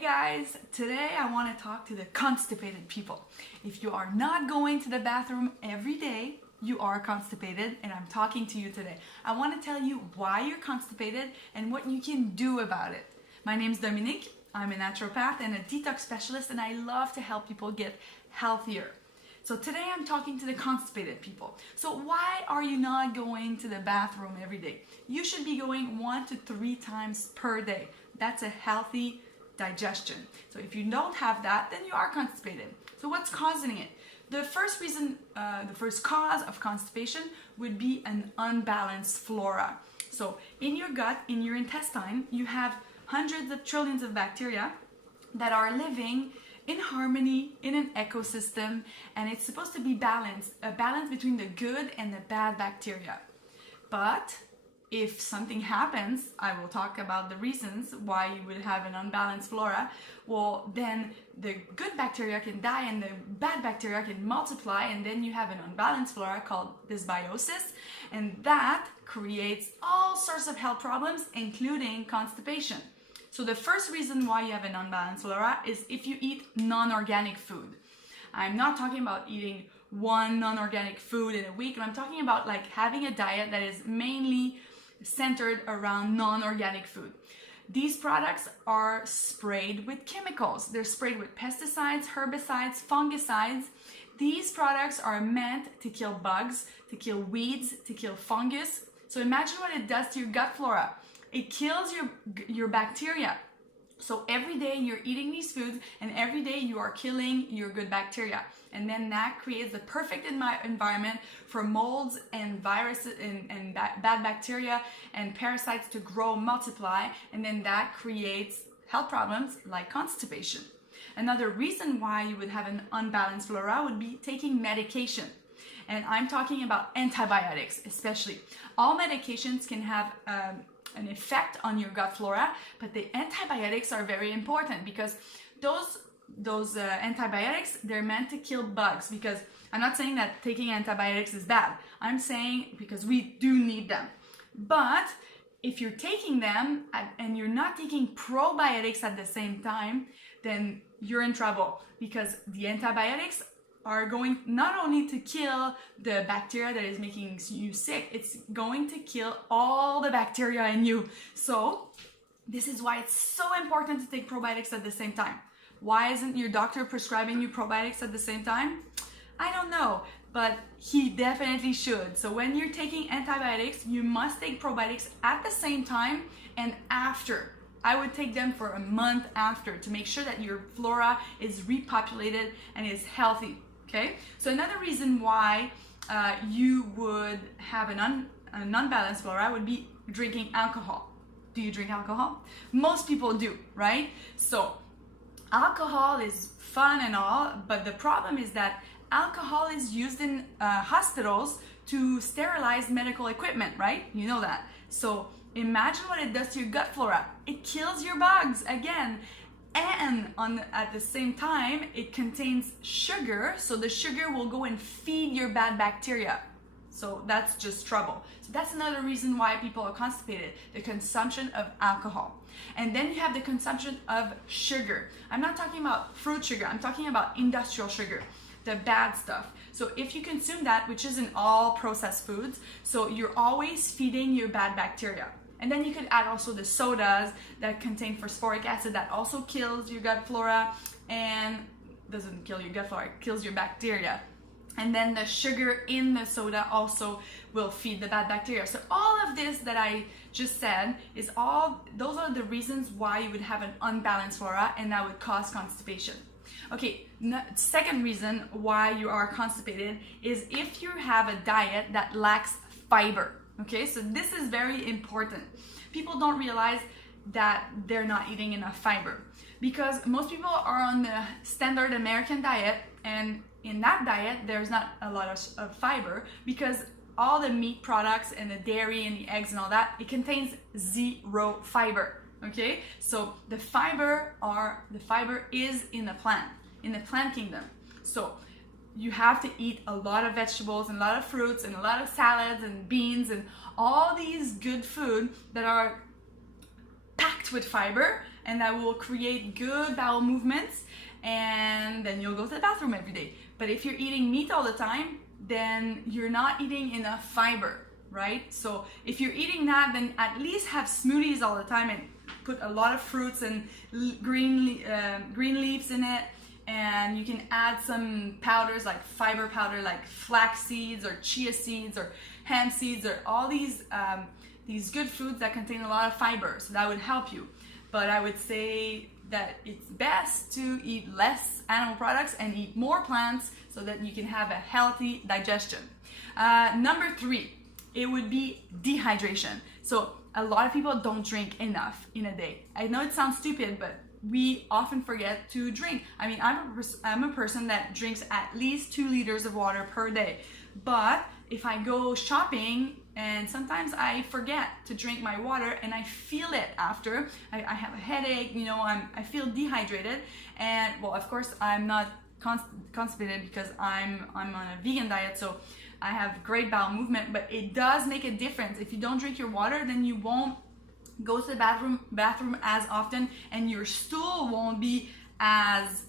Hey guys, today I want to talk to the constipated people. If you are not going to the bathroom every day, you are constipated, and I'm talking to you today. I want to tell you why you're constipated and what you can do about it. My name's Dominique, I'm a naturopath and a detox specialist, and I love to help people get healthier. So today I'm talking to the constipated people. So why are you not going to the bathroom every day? You should be going 1 to 3 times per day. That's a healthy digestion. So if you don't have that, then you are constipated. So what's causing it? The first reason, the first cause of constipation would be an unbalanced flora. So in your gut, in your intestine, you have hundreds of trillions of bacteria that are living in harmony in an ecosystem, and it's supposed to be balanced, a balance between the good and the bad bacteria. But if something happens, I will talk about the reasons why you would have an unbalanced flora. Well, then the good bacteria can die and the bad bacteria can multiply, and then you have an unbalanced flora called dysbiosis, and that creates all sorts of health problems, including constipation. So the first reason why you have an unbalanced flora is if you eat non-organic food. I'm not talking about eating one non-organic food in a week. I'm talking about like having a diet that is mainly centered around non-organic food. These products are sprayed with chemicals. They're sprayed with pesticides, herbicides, fungicides. These products are meant to kill bugs, to kill weeds, to kill fungus. So imagine what it does to your gut flora. It kills your bacteria. So every day you're eating these foods, and every day you are killing your good bacteria. And then that creates the perfect environment for molds and viruses and bad bacteria and parasites to grow, multiply, and then that creates health problems like constipation. Another reason why you would have an unbalanced flora would be taking medication. And I'm talking about antibiotics especially. All medications can have an effect on your gut flora, but the antibiotics are very important because those antibiotics, they're meant to kill bugs. Because I'm not saying that taking antibiotics is bad. I'm saying because we do need them. But if you're taking them and you're not taking probiotics at the same time, then you're in trouble, because the antibiotics are going not only to kill the bacteria that is making you sick, it's going to kill all the bacteria in you. So this is why it's so important to take probiotics at the same time. Why isn't your doctor prescribing you probiotics at the same time? I don't know, but he definitely should. So when you're taking antibiotics, you must take probiotics at the same time and after. I would take them for a month after to make sure that your flora is repopulated and is healthy. Okay, so another reason why you would have an unbalanced flora would be drinking alcohol. Do you drink alcohol? Most people do, right? So alcohol is fun and all, but the problem is that alcohol is used in hospitals to sterilize medical equipment, right? You know that. So imagine what it does to your gut flora. It kills your bugs again. And at the same time, it contains sugar, so the sugar will go and feed your bad bacteria. So that's just trouble. So that's another reason why people are constipated, the consumption of alcohol. And then you have the consumption of sugar. I'm not talking about fruit sugar, I'm talking about industrial sugar, the bad stuff. So if you consume that, which is in all processed foods, so you're always feeding your bad bacteria. And then you could add also the sodas that contain phosphoric acid that also kills your gut flora, and doesn't kill your gut flora, it kills your bacteria. And then the sugar in the soda also will feed the bad bacteria. So all of this that I just said is those are the reasons why you would have an unbalanced flora, and that would cause constipation. Okay, second reason why you are constipated is if you have a diet that lacks fiber. Okay, so this is very important. People don't realize that they're not eating enough fiber, because most people are on the standard American diet, and in that diet there's not a lot of fiber, because all the meat products and the dairy and the eggs and all that, it contains 0 fiber. Okay, so the fiber is in the plant kingdom. So you have to eat a lot of vegetables and a lot of fruits and a lot of salads and beans and all these good food that are packed with fiber, and that will create good bowel movements, and then you'll go to the bathroom every day. But if you're eating meat all the time, then you're not eating enough fiber, right? So if you're eating that, then at least have smoothies all the time and put a lot of fruits and green leaves in it. And you can add some powders like fiber powder, like flax seeds or chia seeds or hemp seeds, or all these good foods that contain a lot of fiber. So that would help you. But I would say that it's best to eat less animal products and eat more plants so that you can have a healthy digestion. Number 3, it would be dehydration. So a lot of people don't drink enough in a day. I know it sounds stupid, but we often forget to drink. I mean, I'm a person that drinks at least 2 liters of water per day. But if I go shopping and sometimes I forget to drink my water and I feel it after, I have a headache, you know, I feel dehydrated. And well, of course, I'm not constipated because I'm on a vegan diet, so I have great bowel movement, but it does make a difference. If you don't drink your water, then you won't go to the bathroom as often, and your stool won't be as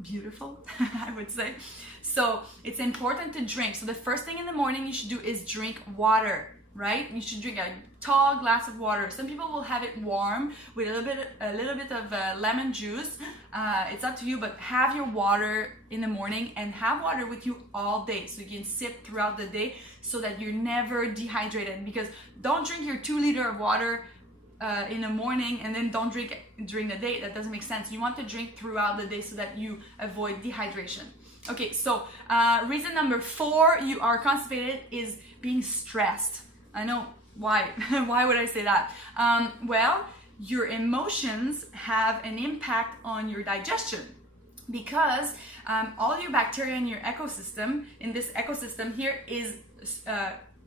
beautiful, I would say. So it's important to drink. So the first thing in the morning you should do is drink water, right? You should drink a tall glass of water. Some people will have it warm with a little bit of lemon juice. It's up to you, but have your water in the morning and have water with you all day so you can sip throughout the day so that you're never dehydrated. Because don't drink your 2 liters of water in the morning and then don't drink during the day. That doesn't make sense. You want to drink throughout the day so that you avoid dehydration. Okay, so reason number 4 you are constipated is being stressed. I know, why? Why would I say that? Well, your emotions have an impact on your digestion because all your bacteria in your ecosystem, in this ecosystem here, is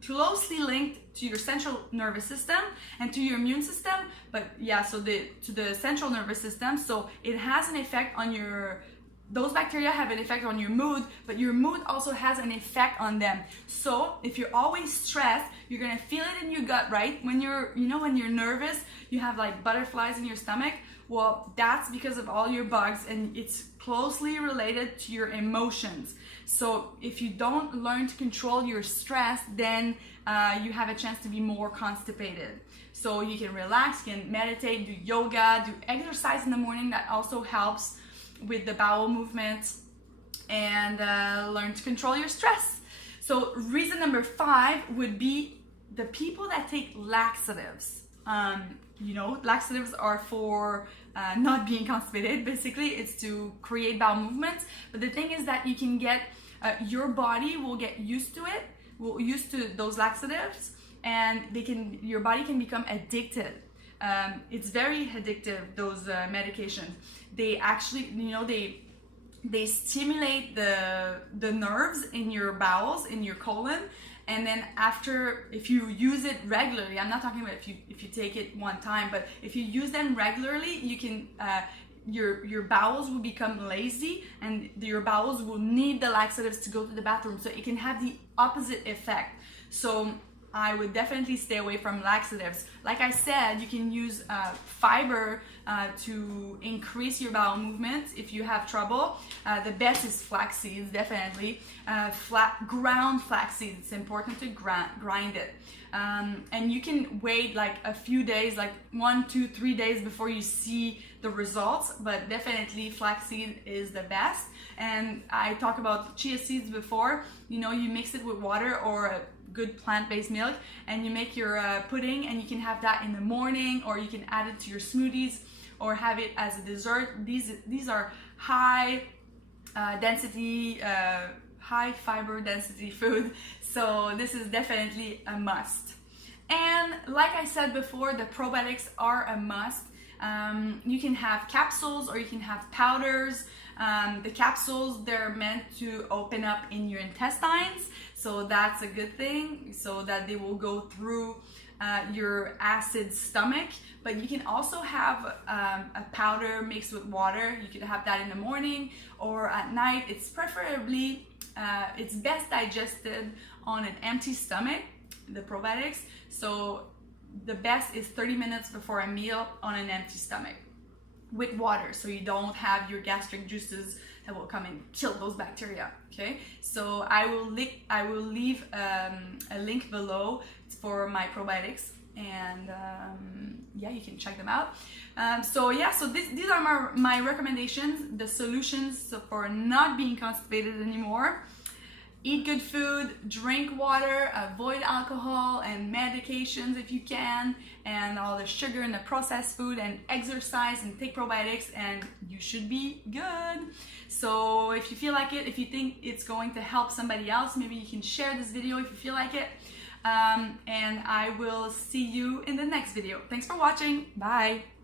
closely linked to your central nervous system and to your immune system. But yeah, so to the central nervous system, so it has an effect on those bacteria have an effect on your mood, but your mood also has an effect on them. So if you're always stressed, you're gonna feel it in your gut, right? When when you're nervous, you have like butterflies in your stomach. Well, that's because of all your bugs, and it's closely related to your emotions. So if you don't learn to control your stress, then you have a chance to be more constipated. So you can relax, you can meditate, do yoga, do exercise in the morning. That also helps with the bowel movements, and learn to control your stress. So reason number 5 would be the people that take laxatives. Laxatives are for not being constipated. Basically, it's to create bowel movements. But the thing is that you can get, your body will get used to it, used to those laxatives, and your body can become addicted. It's very addictive, those medications. They actually, they stimulate the nerves in your bowels, in your colon, and then if you use it regularly, I'm not talking about if you take it one time, but if you use them regularly, you can your bowels will become lazy, and your bowels will need the laxatives to go to the bathroom, so it can have the opposite effect. So I would definitely stay away from laxatives. Like I said, you can use fiber to increase your bowel movements if you have trouble. The best is flax seeds, definitely. Ground flax seeds, it's important to grind it. And you can wait like a few days, like 1, 2, 3 days before you see the results, but definitely flaxseed is the best. And I talked about chia seeds before. You mix it with water or a good plant-based milk, and you make your pudding, and you can have that in the morning, or you can add it to your smoothies or have it as a dessert. These are high fiber density food, so this is definitely a must. And like I said before, the probiotics are a must. You can have capsules or you can have powders. The capsules, they're meant to open up in your intestines, so that's a good thing, so that they will go through your acid stomach. But you can also have a powder mixed with water. You could have that in the morning or at night. It's preferably, it's best digested on an empty stomach, the probiotics. So the best is 30 minutes before a meal on an empty stomach. with water, so you don't have your gastric juices that will come and kill those bacteria. Okay, so I will leave a link below for my probiotics, and yeah, you can check them out. So these are my recommendations, the solutions for not being constipated anymore. Eat good food, drink water, avoid alcohol and medications if you can, and all the sugar and the processed food, and exercise and take probiotics, and you should be good. So if you feel like it, if you think it's going to help somebody else, maybe you can share this video if you feel like it. And I will see you in the next video. Thanks for watching. Bye.